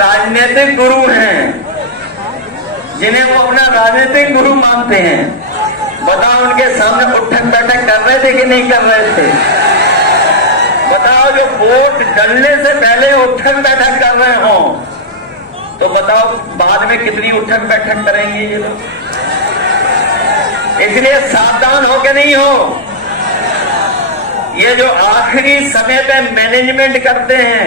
राजनीतिक गुरु हैं, जिन्हें वो अपना राजनीतिक गुरु मानते हैं, बताओ उनके सामने उठक बैठक कर रहे थे कि नहीं कर रहे थे? बताओ जो वोट डलने से पहले उठक बैठक कर रहे हो, तो बताओ बाद में कितनी उठक बैठक करेंगे ये लोग? इसलिए सावधान हो के नहीं हो। ये जो आखिरी समय पे मैनेजमेंट करते हैं,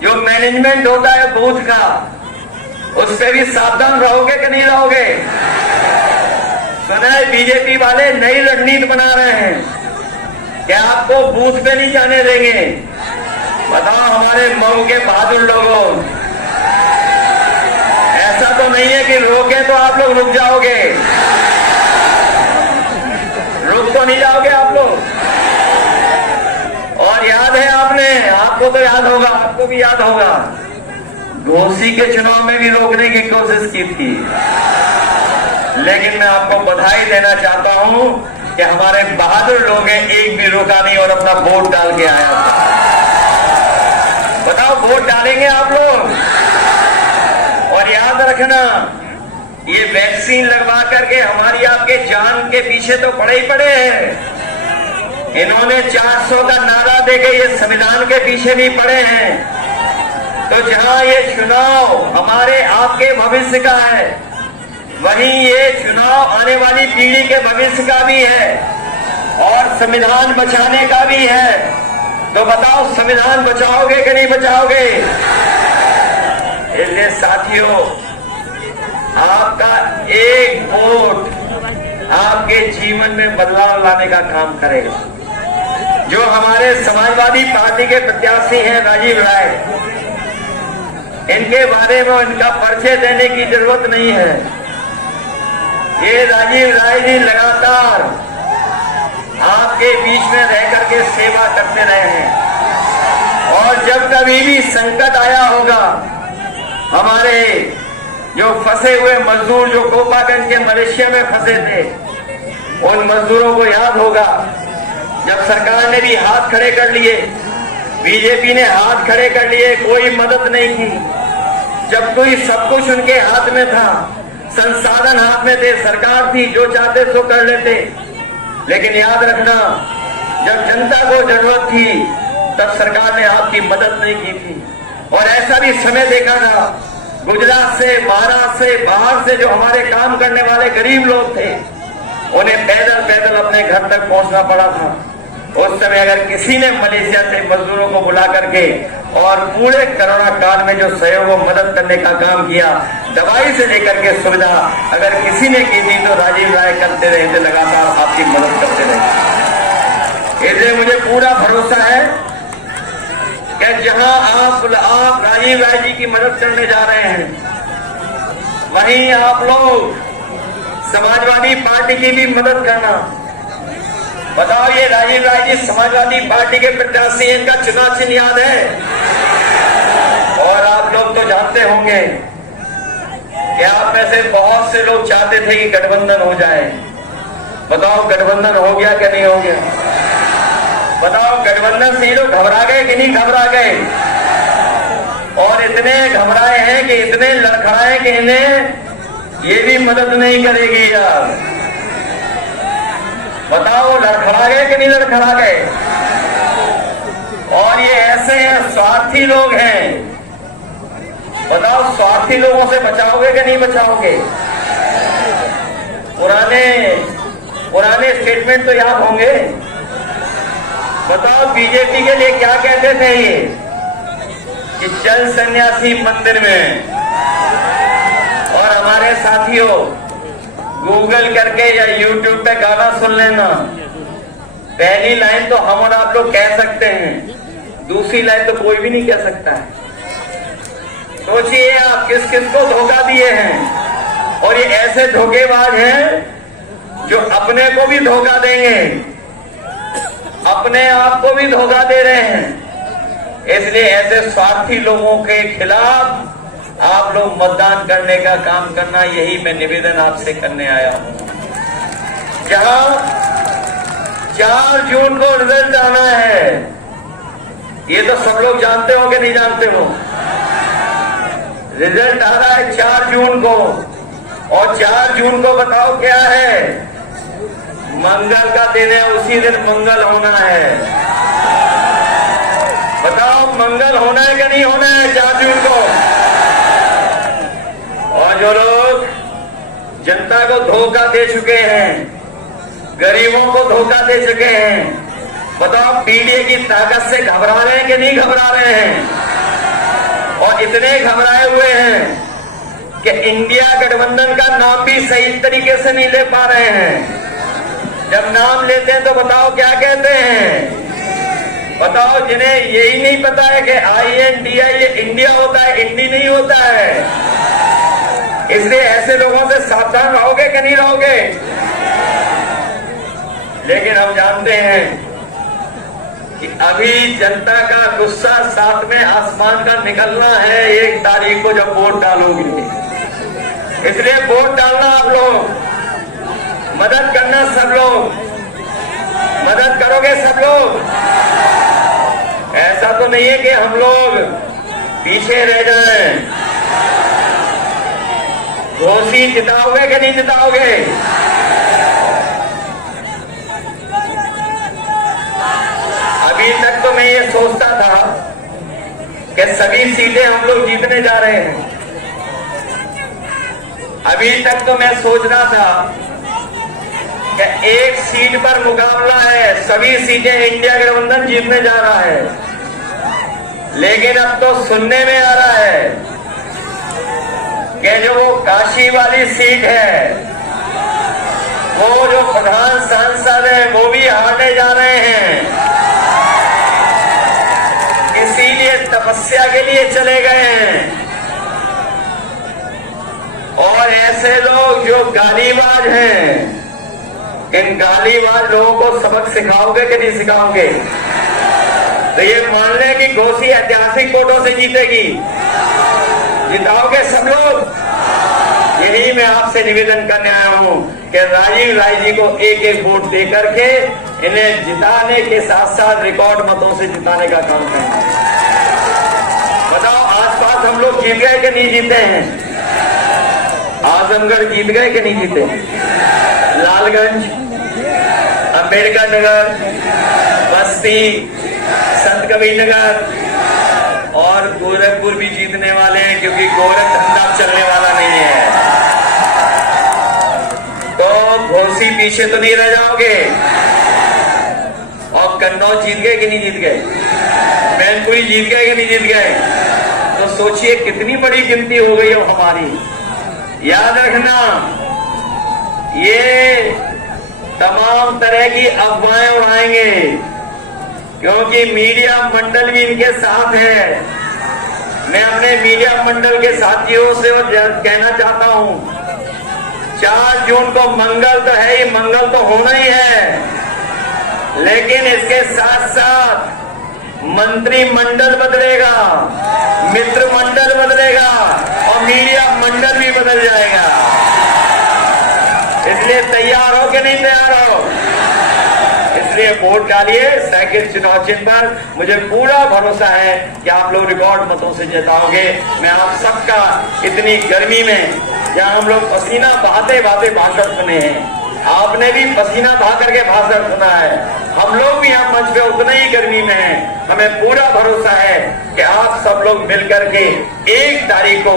जो मैनेजमेंट होता है बूथ का, उससे भी सावधान रहोगे कि नहीं रहोगे? सुना है बीजेपी वाले नई रणनीति बना रहे हैं कि आपको बूथ पे नहीं जाने देंगे। बताओ हमारे मऊ के बहादुर लोगों, ऐसा तो नहीं है कि रोके तो आप लोग रुक जाओगे? रुक तो नहीं जाओगे आप लोग? और याद है आपने, आपको तो याद होगा, आपको भी याद होगा, घोसी के चुनाव में भी रोकने की कोशिश की थी, लेकिन मैं आपको बधाई देना चाहता हूं कि हमारे बहादुर लोग हैं, एक भी रोका नहीं और अपना वोट डाल के आया था। बताओ वोट डालेंगे आप लोग? और याद रखना, ये वैक्सीन लगवा करके हमारी आपके जान के पीछे तो पड़े ही पड़े हैं। इन्होंने 400 का नारा देके ये संविधान के पीछे भी पड़े हैं। तो जहां ये चुनाव हमारे आपके भविष्य का है, वहीं ये चुनाव आने वाली पीढ़ी के भविष्य का भी है और संविधान बचाने का भी है। तो बताओ संविधान बचाओगे कि नहीं बचाओगे? इसलिए साथियों, आपका एक वोट आपके जीवन में बदलाव लाने का काम करेगा। जो हमारे समाजवादी पार्टी के प्रत्याशी हैं राजीव राय, इनके बारे में इनका परिचय देने की जरूरत नहीं है। ये राजीव राय जी लगातार आपके बीच में रह करके सेवा करते रहे हैं और जब कभी भी संकट आया होगा, हमारे जो फंसे हुए मजदूर जो गोपागंज के मलेशिया में फंसे थे, उन मजदूरों को याद होगा जब सरकार ने भी हाथ खड़े कर लिए, बीजेपी ने हाथ खड़े कर लिए, कोई मदद नहीं की। जब कोई सब कुछ उनके हाथ में था, संसाधन हाथ में थे, सरकार थी, जो चाहते सो कर लेते। लेकिन याद रखना, जब जनता को जरूरत थी तब सरकार ने आपकी मदद नहीं की थी। और ऐसा भी समय देखा था, गुजरात से, महाराष्ट्र से, बाहर से जो हमारे काम करने वाले गरीब लोग थे, उन्हें पैदल पैदल अपने घर तक पहुंचना पड़ा था। उस समय अगर किसी ने मलेशिया से मजदूरों को बुला करके और पूरे कोरोना काल में जो सहयोग और मदद करने का काम किया, दवाई से लेकर के सुविधा अगर किसी ने की थी, तो राजीव राय करते रहे थे, लगातार आपकी मदद करते रहे। इसलिए मुझे पूरा भरोसा है कि जहां आप राजीव राय जी की मदद करने जा रहे हैं, वहीं आप लोग समाजवादी पार्टी की भी मदद करना। बताओ, ये राजीव राय जी समाजवादी पार्टी के प्रत्याशी, इनका चुनाव चिन्ह याद है? और आप लोग तो जानते होंगे कि आप में से बहुत से लोग चाहते थे कि गठबंधन हो जाए। बताओ गठबंधन हो गया कि नहीं हो गया? बताओ गठबंधन से ये लोग घबरा गए कि नहीं घबरा गए? और इतने घबराए हैं कि इतने लड़खड़ाए कि इन्हें ये भी मदद नहीं करेगी यार। बताओ लड़खड़ा गए कि नहीं लड़खड़ा गए? और ये ऐसे स्वार्थी लोग हैं, बताओ स्वार्थी लोगों से बचाओगे कि नहीं बचाओगे? पुराने स्टेटमेंट तो याद होंगे। बताओ बीजेपी के लिए क्या कहते थे ये, कि चल सन्यासी मंदिर में। और हमारे साथियों, गूगल करके या यूट्यूब पे गाना सुन लेना, पहली लाइन तो हम और आप लोग कह सकते हैं, दूसरी लाइन तो कोई भी नहीं कह सकता है। सोचिए आप किस किस को धोखा दिए हैं। और ये ऐसे धोखेबाज हैं जो अपने को भी धोखा देंगे, अपने आप को भी धोखा दे रहे हैं। इसलिए ऐसे स्वार्थी लोगों के खिलाफ आप लोग मतदान करने का काम करना, यही मैं निवेदन आपसे करने आया हूं। जहां 4 जून को रिजल्ट आना है, ये तो सब लोग जानते हो कि नहीं जानते हो? रिजल्ट आ रहा है 4 जून को, और 4 जून को बताओ क्या है, मंगल का दिन है, उसी दिन मंगल होना है। बताओ मंगल होना है कि नहीं होना है 4 जून को? और जो लोग जनता को धोखा दे चुके हैं, गरीबों को धोखा दे चुके हैं, बताओ पीडीए की ताकत से घबरा रहे हैं कि नहीं घबरा रहे हैं? और इतने घबराए हुए हैं कि इंडिया गठबंधन का नाम भी सही तरीके से नहीं ले पा रहे हैं। जब नाम लेते हैं तो बताओ क्या कहते हैं? बताओ जिन्हें यही नहीं पता है कि INDI ये इंडिया होता है, इंडी नहीं होता है। इसलिए ऐसे लोगों से सावधान रहोगे कि नहीं रहोगे? लेकिन हम जानते हैं कि अभी जनता का गुस्सा 7वें आसमान का निकलना है 1 तारीख को जब वोट डालोगे। इसलिए वोट डालना आप लोग, मदद करना सब लोग, मदद करोगे सब लोग। ऐसा तो नहीं है कि हम लोग पीछे रह जाएं। घोसी जिताओगे कि नहीं जिताओगे? अभी तक तो मैं ये सोचता था कि सभी सीटें हम लोग जीतने जा रहे हैं। अभी तक तो मैं सोच रहा था कि 1 सीट पर मुकाबला है, सभी सीटें इंडिया गठबंधन जीतने जा रहा है। लेकिन अब तो सुनने में आ रहा है कि जो वो काशी वाली सीट है, वो जो प्रधान सांसद है वो भी हारने जा रहे हैं। इसीलिए तपस्या के लिए चले गए हैं। और ऐसे लोग जो गालीबाज हैं, इन गालीबाज लोगों को सबक सिखाओगे कि नहीं सिखाओगे? तो ये मान लें कि घोसी ऐतिहासिक वोटों से जीतेगी। जिताओगे सब लोग? यही मैं आपसे निवेदन करने आया हूं कि राजीव राय जी को 1-1 वोट दे करके इन्हें जिताने के साथ साथ रिकॉर्ड मतों से जिताने का काम करें। बताओ आसपास हम लोग जीत गए कि नहीं जीते हैं? आजमगढ़ जीत गए कि नहीं जीते? लालगंज, अंबेडकर नगर, बस्ती, संत कबीर नगर और गोरखपुर भी जीतने वाले हैं, क्योंकि गोरख धंधा चलने वाला नहीं है। तो घोसी पीछे तो नहीं रह जाओगे। और कन्नौज जीत गए कि नहीं जीत गए? मैनपुरी जीत गए कि नहीं जीत गए? तो सोचिए कितनी बड़ी गिनती हो गई हो हमारी। याद रखना, ये तमाम तरह की अफवाहें उड़ाएंगे, क्योंकि मीडिया मंडल भी इनके साथ है। मैं अपने मीडिया मंडल के साथियों से कहना चाहता हूं, 4 जून को मंगल तो है ही, मंगल तो होना ही है, लेकिन इसके साथ साथ मंत्रिमंडल बदलेगा, मित्र मंडल बदलेगा और मीडिया मंडल भी बदल जाएगा। इसलिए तैयार हो कि नहीं तैयार हो? इसलिए वोट डालिए साइकिल चुनाव चिन्ह पर। मुझे पूरा भरोसा है कि आप लोग रिकॉर्ड मतों से जिताओगे। मैं आप सबका इतनी गर्मी में, जहां हम लोग पसीना बहाते बहाते भाषण सुने हैं, आपने भी पसीना बहा करके भाषण सुना है, हम लोग भी यहाँ मंच पे उतने ही गर्मी में हैं। हमें पूरा भरोसा है कि आप सब लोग मिलकर के 1 तारीख को